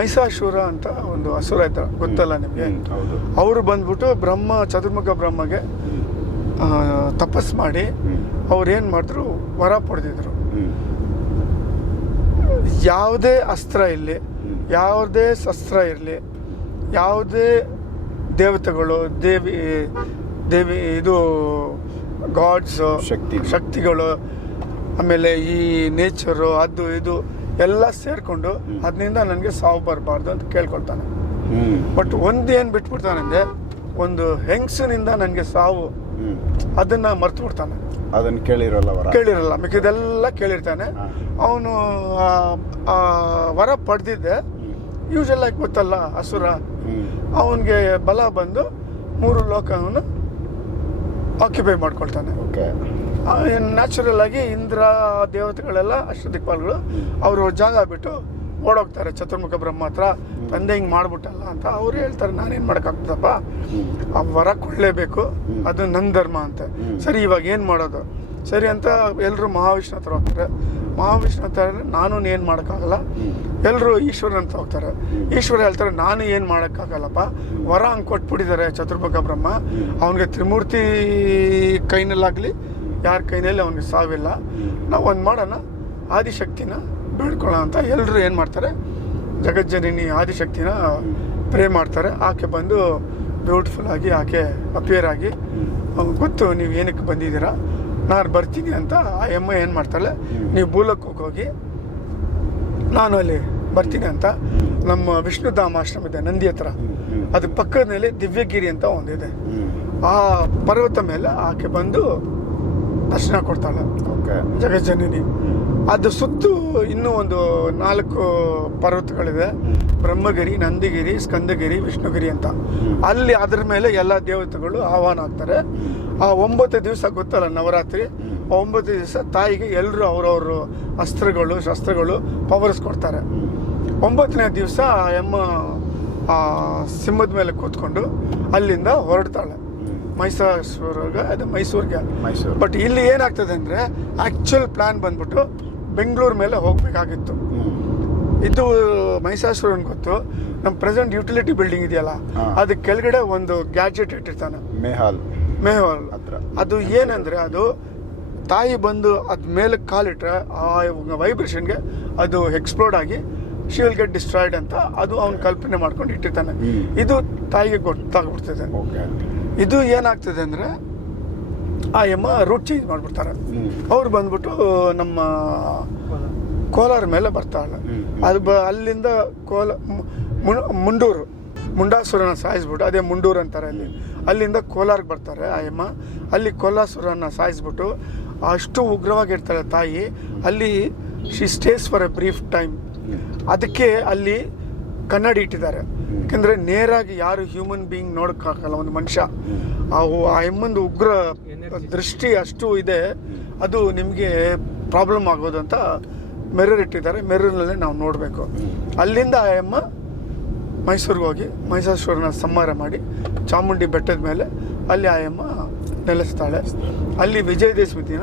ಮೈಸಾಶೂರ ಅಂತ ಒಂದು ಹಸುರ ಐತ ಗೊತ್ತಲ್ಲ ನಿಮಗೆ? ಅವರು ಬಂದ್ಬಿಟ್ಟು ಬ್ರಹ್ಮ ಚತುರ್ಮುಖ ಬ್ರಹ್ಮಗೆ ತಪಸ್ ಮಾಡಿ. ಅವ್ರು ಏನು ಮಾಡಿದ್ರು ವರ ಪಡೆದಿದ್ರು. ಯಾವುದೇ ಅಸ್ತ್ರ ಇರಲಿ ಯಾವುದೇ ಶಸ್ತ್ರ ಇರಲಿ ಯಾವುದೇ ದೇವತೆಗಳು ದೇವಿ ದೇವಿ ಇದು ಗಾಡ್ಸು ಶಕ್ತಿ. ಶಕ್ತಿಗಳು ಆಮೇಲೆ ಈ ನೇಚರು ಅದು ಇದು ಎಲ್ಲ ಸೇರಿಕೊಂಡು. ಅದರಿಂದ ನನಗೆ ಸಾವು ಬರಬಾರ್ದು ಅಂತ ಕೇಳ್ಕೊಳ್ತಾನೆ. ಬಟ್ ಒಂದು ಏನು ಬಿಟ್ಬಿಡ್ತಾನಂದ್ರೆ ಒಂದು ಹೆಂಗಸಿನಿಂದ ನನಗೆ ಸಾವು. ಅದನ್ನ ಮರ್ತು ಬಿಡ್ತಾನೆ ಅದನ್ನ ಕೇಳಿರಲ್ಲ ಕೇಳಿರಲ್ಲ ಮಿಕ್ಕಿದೆಲ್ಲ ಕೇಳಿರ್ತಾನೆ. ಅವನು ವರ ಪಡೆದಿದ್ದೆ ಯೂಸ್ ಯೂಶಲ್ ಆಗಿ ಗೊತ್ತಲ್ಲ ಅಸುರ ಹ್ಮ್. ಅವನಿಗೆ ಬಲ ಬಂದು ಮೂರು ಲೋಕವನ್ನು ಆಕ್ಯುಪೈ ಮಾಡ್ಕೊಳ್ತಾನೆ ಓಕೆ ನ್ಯಾಚುರಲ್ ಆಗಿ ಇಂದ್ರ ದೇವತೆಗಳೆಲ್ಲ ಅಷ್ಟದಿಕ್ಪಾಲ್ಗಳು ಅವರು ಜಾಗ ಬಿಟ್ಟು ಓಡೋಗ್ತಾರೆ, ಚತುರ್ಮುಖ ಬ್ರಹ್ಮ ಹತ್ರ. ತಂದೆ ಹಿಂಗೆ ಮಾಡ್ಬಿಟ್ಟಲ್ಲ ಅಂತ ಅವ್ರು ಹೇಳ್ತಾರೆ, ನಾನೇನು ಮಾಡೋಕ್ಕಾಗ್ತದಪ್ಪ. ಆ ವರ ಕೊಡಲೇಬೇಕು, ಅದು ನನ್ನ ಧರ್ಮ ಅಂತ. ಸರಿ, ಇವಾಗ ಏನು ಮಾಡೋದು? ಸರಿ ಅಂತ ಎಲ್ಲರೂ ಮಹಾವಿಷ್ಣು ಹತ್ರ ಹೋಗ್ತಾರೆ. ಮಹಾವಿಷ್ಣು ಹತ್ರ ನಾನು ಏನು ಮಾಡೋಕ್ಕಾಗಲ್ಲ? ಎಲ್ಲರೂ ಈಶ್ವರ ಅಂತ ಹೋಗ್ತಾರೆ. ಈಶ್ವರ ಹೇಳ್ತಾರೆ, ನಾನು ಏನು ಮಾಡೋಕ್ಕಾಗಲ್ಲಪ್ಪ? ವರ ಹಂಗೆ ಕೊಟ್ಬಿಟ್ಟಿದ್ದಾರೆ, ಚತುರ್ಮುಖ ಬ್ರಹ್ಮ. ಅವನಿಗೆ ತ್ರಿಮೂರ್ತಿ ಕೈನಲ್ಲಾಗಲಿ ಯಾರ ಕೈನಲ್ಲಿ ಅವನಿಗೆ ಸಾವಿಲ್ಲ. ನಾವು ಒಂದು ಮಾಡೋಣ, ಆದಿಶಕ್ತಿನ ಬೇಡ್ಕೊಳ್ಳೋ ಅಂತ ಎಲ್ಲರೂ ಏನು ಮಾಡ್ತಾರೆ? ಜಗಜ್ಜನಿನಿ ಆದಿಶಕ್ತಿನ ಪ್ರೇ ಮಾಡ್ತಾರೆ. ಆಕೆ ಬಂದು ಬ್ಯೂಟಿಫುಲ್ ಆಗಿ ಆಕೆ ಅಪಿಯರ್ ಆಗಿ ಗೊತ್ತು ನೀವು ಏನಕ್ಕೆ ಬಂದಿದ್ದೀರಾ? ನಾನು ಬರ್ತೀನಿ ಅಂತ ಆ ಎಮ್ಮ ಏನು ಮಾಡ್ತಾಳೆ? ನೀವು ಭೂಲೋಕಕ್ಕೆ ಹೋಗಿ, ನಾನು ಅಲ್ಲಿ ಬರ್ತೀನಿ ಅಂತ ನಮ್ಮ ವಿಷ್ಣುಧಾಮ ಆಶ್ರಮ ಇದೆ ನಂದಿ ಹತ್ರ. ಅದಕ್ಕೆ ಪಕ್ಕದಲ್ಲಿ ದಿವ್ಯಗಿರಿ ಅಂತ ಒಂದಿದೆ. ಆ ಪರ್ವತ ಮೇಲೆ ಆಕೆ ಬಂದು ದರ್ಶನ ಕೊಡ್ತಾಳೆ. ಓಕೆ. ಜಗಜ್ಜನನಿ. ಅದು ಸುತ್ತು ಇನ್ನೂ ಒಂದು ನಾಲ್ಕು ಪರ್ವತಗಳಿವೆ. ಬ್ರಹ್ಮಗಿರಿ ನಂದಿಗಿರಿ ಸ್ಕಂದಗಿರಿ ವಿಷ್ಣುಗಿರಿ ಅಂತ. ಅಲ್ಲಿ ಅದ್ರ ಮೇಲೆ ಎಲ್ಲ ದೇವತೆಗಳು ಆಹ್ವಾನ ಆಗ್ತಾರೆ ಆ ಒಂಬತ್ತು ದಿವಸ ಗೊತ್ತಲ್ಲ ನವರಾತ್ರಿ? ಆ ಒಂಬತ್ತು ದಿವಸ ತಾಯಿಗೆ ಎಲ್ಲರೂ ಅವ್ರವ್ರ ಅಸ್ತ್ರಗಳು ಶಸ್ತ್ರಗಳು ಪವರ್ಸ್ ಕೊಡ್ತಾರೆ. ಒಂಬತ್ತನೇ ದಿವಸ ಎಮ್ಮ ಸಿಂಹದ ಮೇಲೆ ಕೂತ್ಕೊಂಡು ಅಲ್ಲಿಂದ ಹೊರಡ್ತಾಳೆ. ಮೈಸೂರಿಗೆ ಅದು ಮೈಸೂರಿಗೆ. ಮೈಸೂರು. ಬಟ್ ಇಲ್ಲಿ ಏನಾಗ್ತದೆ ಅಂದರೆ ಆ್ಯಕ್ಚುಲ್ ಪ್ಲ್ಯಾನ್ ಬಂದ್ಬಿಟ್ಟು ಬೆಂಗಳೂರು ಮೇಲೆ ಹೋಗಬೇಕಾಗಿತ್ತು. ಇದು ಮೈಸಾಸುರನ್ ಗೊತ್ತು. ನಮ್ಮ ಪ್ರೆಸೆಂಟ್ ಯುಟಿಲಿಟಿ ಬಿಲ್ಡಿಂಗ್ ಇದೆಯಲ್ಲ ಅದು ಕೆಳಗಡೆ ಒಂದು ಗ್ಯಾಜೆಟ್ ಇಟ್ಟಿರ್ತಾನೆ. ಮೇಹಾಲ್. ಮೇಹಾಲ್. ಹತ್ರ. ಅದು ಏನಂದ್ರೆ ಅದು ತಾಯಿ ಬಂದು ಅದ ಮೇಲೆ ಕಾಲಿಟ್ರೆ ಆ ವೈಬ್ರೇಷನ್ಗೆ ಅದು ಎಕ್ಸ್ಪ್ಲೋರ್ಡ್ ಆಗಿ ಶಿ ವಿಲ್ ಗೆಟ್ ಡಿಸ್ಟ್ರಾಯ್ಡ್ ಅಂತ ಅದು ಅವ್ನು ಕಲ್ಪನೆ ಮಾಡ್ಕೊಂಡು ಇಟ್ಟಿರ್ತಾನೆ. ಇದು ತಾಯಿಗೆ ಗೊತ್ತಾಗ್ಬಿಡ್ತದೆ. ಓಕೆ ಇದು ಏನಾಗ್ತದೆ ಅಂದ್ರೆ ಆ ಎಮ್ಮ ರೂಟ್ ಚೇಂಜ್ ಮಾಡ್ಬಿಡ್ತಾರೆ. ಅವ್ರು ಬಂದ್ಬಿಟ್ಟು ನಮ್ಮ ಕೋಲಾರ ಮೇಲೆ ಬರ್ತಾಳೆ ಅದು ಬ ಅಲ್ಲಿಂದ ಕೋಲ ಮುಂಡೂರು ಮುಂಡಾಸುರನ ಸಾಯಿಸ್ಬಿಟ್ಟು ಅದೇ ಮುಂಡೂರು ಅಂತಾರೆ ಅಲ್ಲಿ. ಅಲ್ಲಿಂದ ಕೋಲಾರ್ಗೆ ಬರ್ತಾರೆ ಆ ಎಮ್ಮ ಅಲ್ಲಿ ಕೋಲಾಸುರನ ಸಾಯಿಸ್ಬಿಟ್ಟು ಅಷ್ಟು ಉಗ್ರವಾಗಿರ್ತಾಳೆ ತಾಯಿ. ಅಲ್ಲಿ she stays for a brief time ಅದಕ್ಕೆ ಅಲ್ಲಿ ಕನ್ನಡಿ ಇಟ್ಟಿದ್ದಾರೆ. ಯಾಕಂದ್ರೆ ನೇರಾಗಿ ಯಾರು ಹ್ಯೂಮನ್ ಬೀಯಿಂಗ್ ನೋಡೋಕ್ಕಾಗಲ್ಲ ಒಂದು ಮನುಷ್ಯ. ಆ ಎಮ್ಮಂದು ಉಗ್ರ ದೃಷ್ಟಿ ಅಷ್ಟು ಇದೆ. ಅದು ನಿಮಗೆ ಪ್ರಾಬ್ಲಮ್ ಆಗೋದು ಅಂತ ಮೆರರ್ ಇಟ್ಟಿದ್ದಾರೆ. ಮೆರರ್ನಲ್ಲೇ ನಾವು ನೋಡಬೇಕು. ಅಲ್ಲಿಂದ ಆ ಎಮ್ಮ ಮೈಸೂರಿಗೆ ಹೋಗಿ ಮೈಸಾಸುರನ ಸಂಹಾರ ಮಾಡಿ ಚಾಮುಂಡಿ ಬೆಟ್ಟದ ಮೇಲೆ ಅಲ್ಲಿ ಆ ಎಮ್ಮ ನೆಲೆಸ್ತಾಳೆ. ಅಲ್ಲಿ ವಿಜಯದಶಮಿ ದಿನ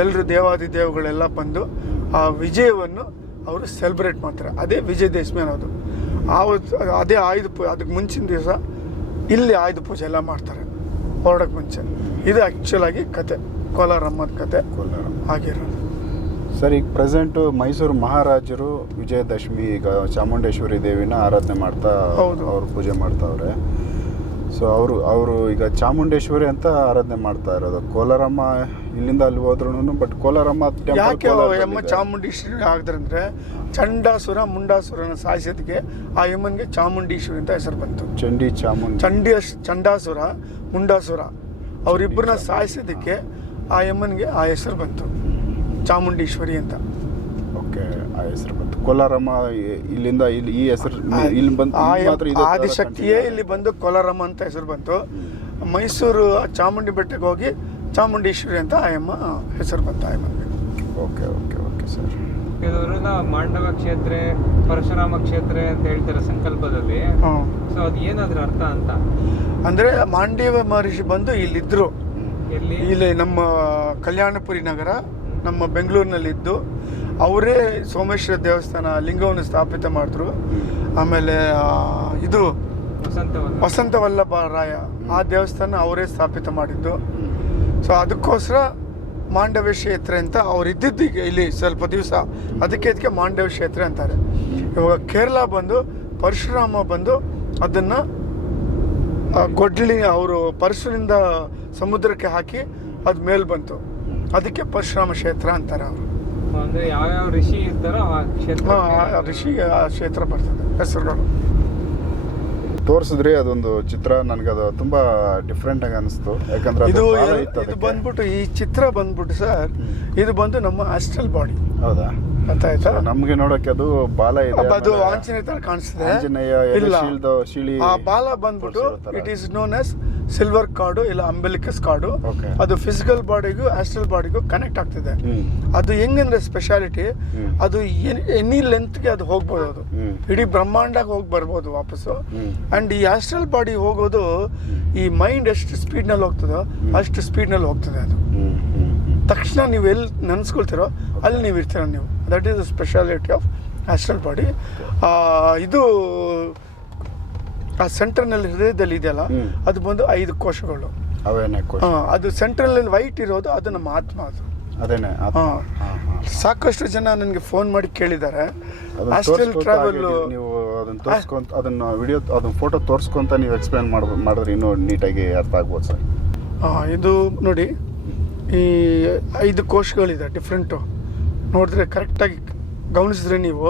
ಎಲ್ಲರೂ ದೇವಾದಿ ದೇವಗಳೆಲ್ಲ ಬಂದು ಆ ವಿಜಯವನ್ನು ಅವರು ಸೆಲೆಬ್ರೇಟ್ ಮಾಡ್ತಾರೆ. ಅದೇ ವಿಜಯದಶಮಿ ಅನ್ನೋದು ಆವತ್ತು ಅದೇ ಆಯುಧ ಪೂಜೆ ಅದಕ್ಕೆ ಮುಂಚಿನ ದಿವಸ ಇಲ್ಲಿ ಆಯುಧ ಪೂಜೆ ಎಲ್ಲ ಮಾಡ್ತಾರೆ. ಹೊರಡಕ್ಕೆ ಮುಂಚೆ. ಇದು ಆ್ಯಕ್ಚುಲಾಗಿ ಕತೆ. ಕೋಲಾರಮ್ಮದ ಕತೆ. ಕೋಲಾರ ಆಗಿರೋದು ಸರ್ ಈಗ ಪ್ರೆಸೆಂಟು ಮೈಸೂರು ಮಹಾರಾಜರು ವಿಜಯದಶಮಿ ಈಗ ಚಾಮುಂಡೇಶ್ವರಿ ದೇವಿನ ಆರಾಧನೆ ಮಾಡ್ತಾ ಹೌದು. ಅವ್ರು ಪೂಜೆ ಮಾಡ್ತಾವ್ರೆ. ಸೊ ಅವರು ಅವರು ಈಗ ಚಾಮುಂಡೇಶ್ವರಿ ಅಂತ ಆರಾಧನೆ ಮಾಡ್ತಾ ಇರೋದು. ಕೋಲಾರಮ್ಮ ಇಲ್ಲಿಂದ ಅಲ್ಲಿ ಹೋದ್ರು ಬಟ್ ಕೋಲಾರಮ್ಮ ಯಾಕೆ ಯಮ್ಮ ಎಮ್ಮ ಚಾಮುಂಡೇಶ್ವರಿ ಆಗದ್ರಂದ್ರೆ ಚಂಡಾಸುರ ಮುಂಡಾಸುರನ ಸಾಯಿಸೋದಕ್ಕೆ ಆ ಎಮ್ಮನ್ಗೆ ಚಾಮುಂಡೇಶ್ವರಿ ಅಂತ ಹೆಸರು ಬಂತು. ಚಂಡಿ ಚಾಮುಂಡಿ. ಚಂಡಿ ಚಂಡಾಸುರ ಮುಂಡಾಸುರ ಅವರಿಬ್ಬರನ್ನ ಸಾಯಿಸೋದಕ್ಕೆ ಆ ಎಮ್ಮನ್ಗೆ ಆ ಹೆಸರು ಬಂತು. ಚಾಮುಂಡೇಶ್ವರಿ ಅಂತ. ಆ ಹೆಸರು ಬಂತು. ಕೋಲಾರಮ್ಮ ಇಲ್ಲಿಂದ ಇಲ್ಲಿ ಈ ಹೆಸರು ಇಲ್ಲಿ ಬಂದು ಆದಿಶಕ್ತಿಯೇ ಇಲ್ಲಿ ಬಂದು ಕೋಲಾರಮ್ಮ ಅಂತ ಹೆಸರು ಬಂತು. ಮೈಸೂರು ಚಾಮುಂಡಿ ಬೆಟ್ಟಕ್ಕೆ ಹೋಗಿ ಚಾಮುಂಡೇಶ್ವರಿ ಅಂತ ಆಯಮ್ಮ ಹೆಸರು ಬಂತು ಆಯಮ್ಮ ಓಕೆ ಓಕೆ ಓಕೆ ಸರ್. ಕೆಲವ್ರನ್ನ ಮಾಂಡವ ಕ್ಷೇತ್ರ ಪರಶುರಾಮ ಕ್ಷೇತ್ರ ಅಂತ ಹೇಳ್ತಾರೆ ಸಂಕಲ್ಪದಲ್ಲಿ. ಸೊ ಅದು ಏನಾದ್ರ ಅರ್ಥ ಅಂತ? ಅಂದ್ರೆ ಮಾಂಡೇವ ಮಹರ್ಷಿ ಬಂದು ಇಲ್ಲಿದ್ರು. ಇಲ್ಲಿ ನಮ್ಮ ಕಲ್ಯಾಣಪುರಿ ನಗರ ನಮ್ಮ ಬೆಂಗಳೂರಿನಲ್ಲಿದ್ದು. ಅವರೇ ಸೋಮೇಶ್ವರ ದೇವಸ್ಥಾನ ಲಿಂಗವನ್ನು ಸ್ಥಾಪಿತ ಮಾಡಿದ್ರು. ಆಮೇಲೆ ಇದು ವಸಂತ ವಲ್ಲಭ ರಾಯ ಆ ದೇವಸ್ಥಾನ ಅವರೇ ಸ್ಥಾಪಿತ ಮಾಡಿದ್ದು. ಸೊ ಅದಕ್ಕೋಸ್ಕರ ಮಾಂಡವ್ಯ ಕ್ಷೇತ್ರ ಅಂತ ಅವ್ರು ಇದ್ದಿದ್ದು ಈಗ ಇಲ್ಲಿ ಸ್ವಲ್ಪ ದಿವಸ. ಅದಕ್ಕೆ ಅದಕ್ಕೆ ಮಾಂಡವ್ಯ ಕ್ಷೇತ್ರ ಅಂತಾರೆ. ಇವಾಗ ಕೇರಳ ಬಂದು ಪರಶುರಾಮ ಬಂದು ಅದನ್ನು ಗೊಡ್ಲಿ ಅವರು ಪರಶುನಿಂದ ಸಮುದ್ರಕ್ಕೆ ಹಾಕಿ ಅದು ಮೇಲ್ ಬಂತು. ಅದಕ್ಕೆ ಪರಶುರಾಮ ಕ್ಷೇತ್ರ ಅಂತಾರೆ ಅವರು. ಅಂದ್ರೆ ಯಾವ್ಯಾವ ಋಷಿ ಇರ್ತಾರೋ ಆ ಕ್ಷೇತ್ರ ಋಷಿಗೆ ಆ ಕ್ಷೇತ್ರ ಬರ್ತದೆ ಹೆಸರುಗಳು. ತೋರಿಸಿದ್ರಿ ಅದೊಂದು ಚಿತ್ರ ನನಗೆ ಅದು ತುಂಬಾ ಡಿಫ್ರೆಂಟ್ ಆಗಿ ಅನಿಸ್ತು. ಯಾಕಂದ್ರೆ ಅದು ಇದು ಇದು ಇತ್ತು ಅದಕ್ಕೆ. ಬಂದ್ಬಿಟ್ಟು ಈ ಚಿತ್ರ ಬಂದ್ಬಿಟ್ಟು ಸರ್ ಇದು ಬಂದು ನಮ್ಮ ಆಸ್ಟ್ರಲ್ ಬಾಡಿ ಹೌದಾ? So, ನಮ್ಗೆ ನೋಡಕ್ಕೆ ಅದು ಬಾಲ ಇದೆ ಅದು ಆಂಜನೇಯ ತರ ಕಾಣಿಸ್ತದೆ. ಇಲ್ಲ. ಶಿಳಿ ಆ ಬಾಲ ಬಂದ್ಬಿಟ್ಟು it is known as silver card ಇಲ್ಲ ಅಂಬೆಲಿಕಸ್ ಕಾರ್ಡು ಅದು ಫಿಸಿಕಲ್ ಬಾಡಿಗೂ ಆಸ್ಟ್ರಲ್ ಬಾಡಿಗೂ ಕನೆಕ್ಟ್ ಆಗ್ತಿದೆ. ಅದು ಹೆಂಗಂದ್ರೆ ಸ್ಪೆಷಾಲಿಟಿ ಅದು ಎನಿ ಲೆಂತ್ಗೆ ಅದು ಹೋಗ್ಬೋದು ಅದು. ಇಡೀ ಬ್ರಹ್ಮಾಂಡಕ್ಕೆ ಹೋಗಿ ಬರ್ಬೋದು ವಾಪಸ್ ಅಂಡ್ ಈ ಆಸ್ಟ್ರಲ್ ಬಾಡಿ ಹೋಗೋದು ಈ ಮೈಂಡ್ ಎಷ್ಟು ಸ್ಪೀಡ್ನಲ್ಲಿ ಹೋಗ್ತದೋ ಅಷ್ಟು ಸ್ಪೀಡ್ನಲ್ಲಿ ಹೋಗ್ತದೆ ಅದು. ತಕ್ಷಣ ನೀವು ಎಲ್ಲಿ ನೆನ್ಸ್ಕೊಳ್ತೀರೋ ಅಲ್ಲಿ ನೀವು ಇರ್ತೀರ ನೀವು. That is the speciality of astral body ಇದು ಆ ಸೆಂಟರ್ನಲ್ಲಿ ಹೃದಯದಲ್ಲಿ ಇದೆಯಲ್ಲ ಅದು ಬಂದು ಐದು ಕೋಶಗಳು. ಅದು ಸೆಂಟ್ರಲ್ ವೈಟ್ ಇರೋದು ಅದು ನಮ್ಮ ಆತ್ಮ ಅದು. ಅದೇನೆ. ಸಾಕಷ್ಟು ಜನ ನನಗೆ ಫೋನ್ ಮಾಡಿ ಕೇಳಿದ್ದಾರೆ. ಆಸ್ಟ್ರಲ್ ಟ್ರಾವೆಲ್ ನೀವು ಅದನ್ನ ತೋರಿಸ್ಕೊಂತ ಅದನ್ನ ವಿಡಿಯೋ ಅದನ್ನ ಫೋಟೋ ತೋರಿಸ್ಕೊಂತ ನೀವು ಎಕ್ಸ್ಪ್ಲೇನ್ ಮಾಡ್ಬೋದು ಮಾಡಿದ್ರೆ ಇನ್ನೂ ನೀಟಾಗಿ ಅರ್ಥ ಆಗ್ಬೋದು ಸರ್. ಇದು ನೋಡಿ ಈ ಐದು ಕೋಶಗಳಿದೆ ಡಿಫ್ರೆಂಟು ನೋಡಿದ್ರೆ ಕರೆಕ್ಟಾಗಿ ಗಮನಿಸಿದ್ರೆ ನೀವು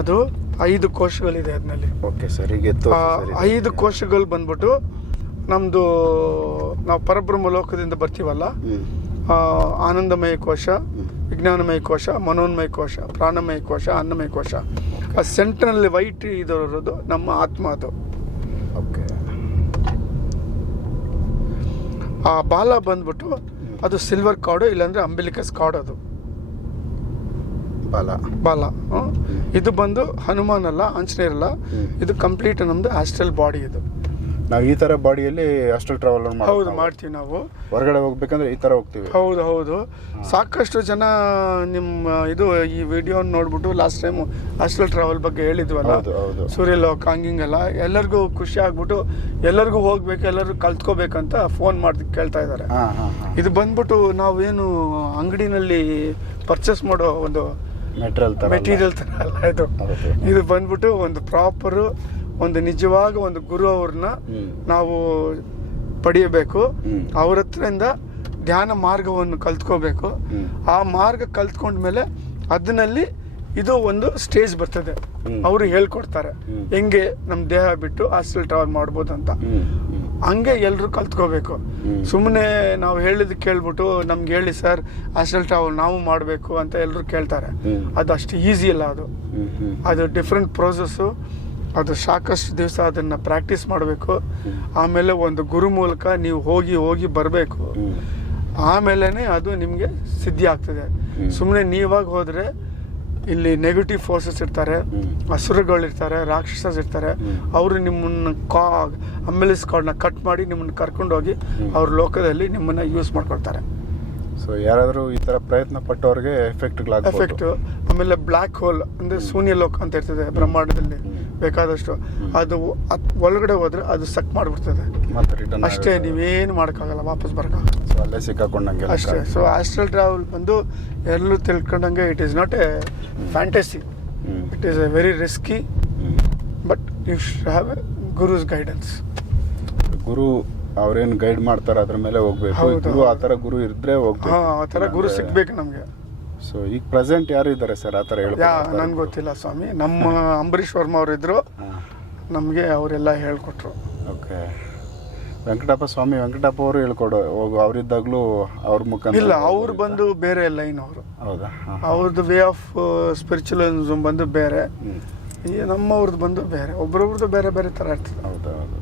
ಅದು ಐದು ಕೋಶಗಳಿದೆ ಅದರಲ್ಲಿ. ಓಕೆ ಸರ್ ಈಗ ಐದು ಕೋಶಗಳು ಬಂದ್ಬಿಟ್ಟು ನಮ್ಮದು ನಾವು ಪರಬ್ರಹ್ಮ ಲೋಕದಿಂದ ಬರ್ತೀವಲ್ಲ? ಆನಂದಮಯ ಕೋಶ ವಿಜ್ಞಾನಮಯ ಕೋಶ ಮನೋನ್ಮಯ ಕೋಶ ಪ್ರಾಣಮಯ ಕೋಶ ಅನ್ನಮಯ ಕೋಶ. ಆ ಸೆಂಟ್ರಲ್ಲಿ ವೈಟ್ ಇರೋದು ನಮ್ಮ ಆತ್ಮ ಅದು. ಓಕೆ ಆ ಬಾಲ ಬಂದ್ಬಿಟ್ಟು ಅದು ಸಿಲ್ವರ್ ಕಾರ್ಡು ಇಲ್ಲಾಂದರೆ ಅಂಬಿಲಿಕಸ್ ಕಾರ್ಡ್ ಅದು. ಬಾಲ. ಬಾಲ. ಇದು ಬಂದು ಹನುಮಾನ್ ಅಲ್ಲ ಆಂಜನೇಯರಲ್ಲ. ಅಲ್ಲ ಇದು ಕಂಪ್ಲೀಟ್ ನಮ್ದು ಆಸ್ಟ್ರಲ್ ಬಾಡಿ ಇದು. ನಾವು ಈ ತರ ಬಾಡಿಯಲ್ಲಿ ಅಷ್ಟು ಟ್ರಾವೆಲ್ ಹೌದು ಮಾಡ್ತೀವಿ ನಾವು. ಹೊರಗಡೆ ಹೋಗ್ಬೇಕಂದ್ರೆ ಈ ತರ ಹೋಗ್ತೀವಿ. ಹೌದು ಹೌದು. ಸಾಕಷ್ಟು ಜನ ನಿಮ್ಮ ಇದು ಈ ವಿಡಿಯೋ ನೋಡ್ಬಿಟ್ಟು ಲಾಸ್ಟ್ ಟೈಮ್ ಆಸ್ಟ್ರಲ್ ಟ್ರಾವೆಲ್ ಬಗ್ಗೆ ಹೇಳಿದ್ವಲ್ಲ? ಸೂರ್ಯಲೋಕ ಹಂಗಿಂಗೆಲ್ಲ ಎಲ್ಲರಿಗೂ ಖುಷಿ ಆಗ್ಬಿಟ್ಟು ಎಲ್ಲರಿಗೂ ಹೋಗ್ಬೇಕು ಎಲ್ಲರಿಗೂ ಕಲ್ತ್ಕೋಬೇಕಂತ ಫೋನ್ ಮಾಡಿ ಕೇಳ್ತಾ ಇದ್ದಾರೆ. ಇದು ಬಂದ್ಬಿಟ್ಟು ನಾವೇನು ಅಂಗಡಿನಲ್ಲಿ ಪರ್ಚೇಸ್ ಮಾಡೋ ಒಂದು ಮೆಟೀರಿಯಲ್ ತರ ಮೆಟೀರಿಯಲ್ ಥರ ಅಲ್ಲ ಇದು. ಇದು ಬಂದ್ಬಿಟ್ಟು ಒಂದು ಪ್ರಾಪರು ಒಂದು ನಿಜವಾಗ ಒಂದು ಗುರು ಅವ್ರನ್ನ ನಾವು ಪಡೆಯಬೇಕು. ಅವ್ರ ಹತ್ರದಿಂದ ಧ್ಯಾನ ಮಾರ್ಗವನ್ನು ಕಲ್ತ್ಕೋಬೇಕು. ಆ ಮಾರ್ಗ ಕಲ್ತ್ಕೊಂಡ್ಮೇಲೆ ಅದನ್ನಲ್ಲಿ ಇದು ಒಂದು ಸ್ಟೇಜ್ ಬರ್ತದೆ. ಅವರು ಹೇಳ್ಕೊಡ್ತಾರೆ. ಹೆಂಗೆ ನಮ್ಮ ದೇಹ ಬಿಟ್ಟು ಹಾಸ್ಟೆಲ್ ಟ್ರಾವೆಲ್ ಮಾಡ್ಬೋದು ಅಂತ. ಹಂಗೆ ಎಲ್ಲರೂ ಕಲ್ತ್ಕೋಬೇಕು. ಸುಮ್ಮನೆ ನಾವು ಹೇಳಿದ್ ಕೇಳ್ಬಿಟ್ಟು ನಮ್ಗೆ ಹೇಳಿ ಸರ್ ಹಾಸ್ಟೆಲ್ ಟ್ರಾವೆಲ್ ನಾವು ಮಾಡಬೇಕು ಅಂತ ಎಲ್ಲರೂ ಕೇಳ್ತಾರೆ. ಅದು ಅಷ್ಟು ಈಸಿ ಇಲ್ಲ ಅದು. ಅದು ಡಿಫ್ರೆಂಟ್ ಪ್ರೋಸೆಸ್ಸು ಅದು ಸಾಕಷ್ಟು ದಿವಸ ಅದನ್ನು ಪ್ರಾಕ್ಟೀಸ್ ಮಾಡಬೇಕು. ಆಮೇಲೆ ಒಂದು ಗುರು ಮೂಲಕ ನೀವು ಹೋಗಿ ಹೋಗಿ ಬರಬೇಕು. ಆಮೇಲೆ ಅದು ನಿಮಗೆ ಸಿದ್ಧಿ ಆಗ್ತದೆ. ಸುಮ್ಮನೆ ನೀವಾಗ ಹೋದರೆ ಇಲ್ಲಿ ನೆಗೆಟಿವ್ ಫೋರ್ಸಸ್ ಇರ್ತಾರೆ. ಹಸುರುಗಳಿರ್ತಾರೆ ರಾಕ್ಷಸಸ್ ಇರ್ತಾರೆ. ಅವರು ನಿಮ್ಮನ್ನು ಕಾ ಅಂಬುಲೆನ್ಸ್ ಕಾರ್ಡ್ನ ಕಟ್ ಮಾಡಿ ನಿಮ್ಮನ್ನು ಕರ್ಕೊಂಡೋಗಿ ಅವ್ರ ಲೋಕದಲ್ಲಿ ನಿಮ್ಮನ್ನು ಯೂಸ್ ಮಾಡ್ಕೊಳ್ತಾರೆ. ಸೊ ಯಾರಾದರೂ ಈ ಥರ ಪ್ರಯತ್ನ ಪಟ್ಟವ್ರಿಗೆ ಎಫೆಕ್ಟ್ಗಳಾಗ ಎಫೆಕ್ಟ್ ಆಮೇಲೆ ಬ್ಲ್ಯಾಕ್ ಹೋಲ್ ಅಂದ್ರೆ ಶೂನ್ಯ ಲೋಕ ಅಂತ ಇರ್ತದೆ ಬ್ರಹ್ಮಾಂಡದಲ್ಲಿ ಬೇಕಾದಷ್ಟು. ಅದು ಒಳಗಡೆ ಹೋದ್ರೆ ಅದು ಸಕ್ ಮಾಡ್ಬಿಡ್ತದೆ. ಅಷ್ಟೇ ನೀವೇನು ಮಾಡೋಕ್ಕಾಗಲ್ಲ ವಾಪಸ್ ಬರೋಕ್ಕಾಗಲ್ಲ ಸಿಕ್ಕಾಕೊಂಡಂಗೆ ಅಷ್ಟೇ. ಸೊ ಆಸ್ಟ್ರಲ್ ಟ್ರಾವೆಲ್ ಬಂದು ಎಲ್ಲೂ ತಿಳ್ಕೊಂಡಂಗೆ it is not a fantasy it is a very risky. But you should have a guru's guidance ಗುರು ಅವ್ರೇನು ಗೈಡ್ ಮಾಡ್ತಾರೆ ಅದ್ರ ಮೇಲೆ ಹೋಗ್ಬೇಕು. ಗುರು ಆ ಥರ ಗುರು ಇದ್ರೆ ಹೋಗ್ಬೇಕು. ಆ ಥರ ಗುರು ಸಿಗ್ಬೇಕು ನಮಗೆ. ಸೊ ಈಗ ಪ್ರೆಸೆಂಟ್ ಯಾರು ಇದ್ದಾರೆ ಸರ್ ಆ ಥರ ಯಾ ನನ್ಗೆ ಗೊತ್ತಿಲ್ಲ ಸ್ವಾಮಿ. ನಮ್ಮ ಅಂಬರೀಶ್ ವರ್ಮ ಅವರು ಇದ್ರು. ನಮಗೆ ಅವರೆಲ್ಲ ಹೇಳ್ಕೊಟ್ರು. ಓಕೆ ವೆಂಕಟಪ್ಪ ಸ್ವಾಮಿ ವೆಂಕಟಪ್ಪ ಅವರು ಹೇಳ್ಕೊಡು. ಹೋಗು ಅವರಿದ್ದಾಗಲೂ ಅವ್ರ ಮುಖ ಇಲ್ಲ ಅವ್ರು ಬಂದು ಬೇರೆ ಲೈನ್ ಅವರು. ಹೌದಾ? ಅವ್ರದ್ದು ವೇ ಆಫ್ ಸ್ಪಿರಿಚುಲಿಸಮ್ ಬಂದು ಬೇರೆ. ಈಗ ಈ ನಮ್ಮವ್ರದ್ದು ಬಂದು ಬೇರೆ. ಒಬ್ರೊಬ್ರದ್ದು ಬೇರೆ ಬೇರೆ ಥರ ಇರ್ತದೆ. ಹೌದು ಹೌದು.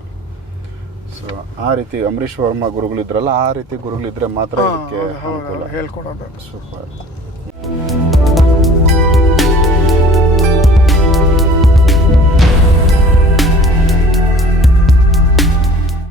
ಸೊ ಆ ರೀತಿ ಅಂಬರೀಶ್ ವರ್ಮ ಗುರುಗಳಿದ್ರಲ್ಲ ಆ ರೀತಿ ಗುರುಗಳಿದ್ರೆ ಮಾತ್ರ ಇದಕ್ಕೆ ಹೇಳ್ಕೊಡೋದು. ಸೂಪರ್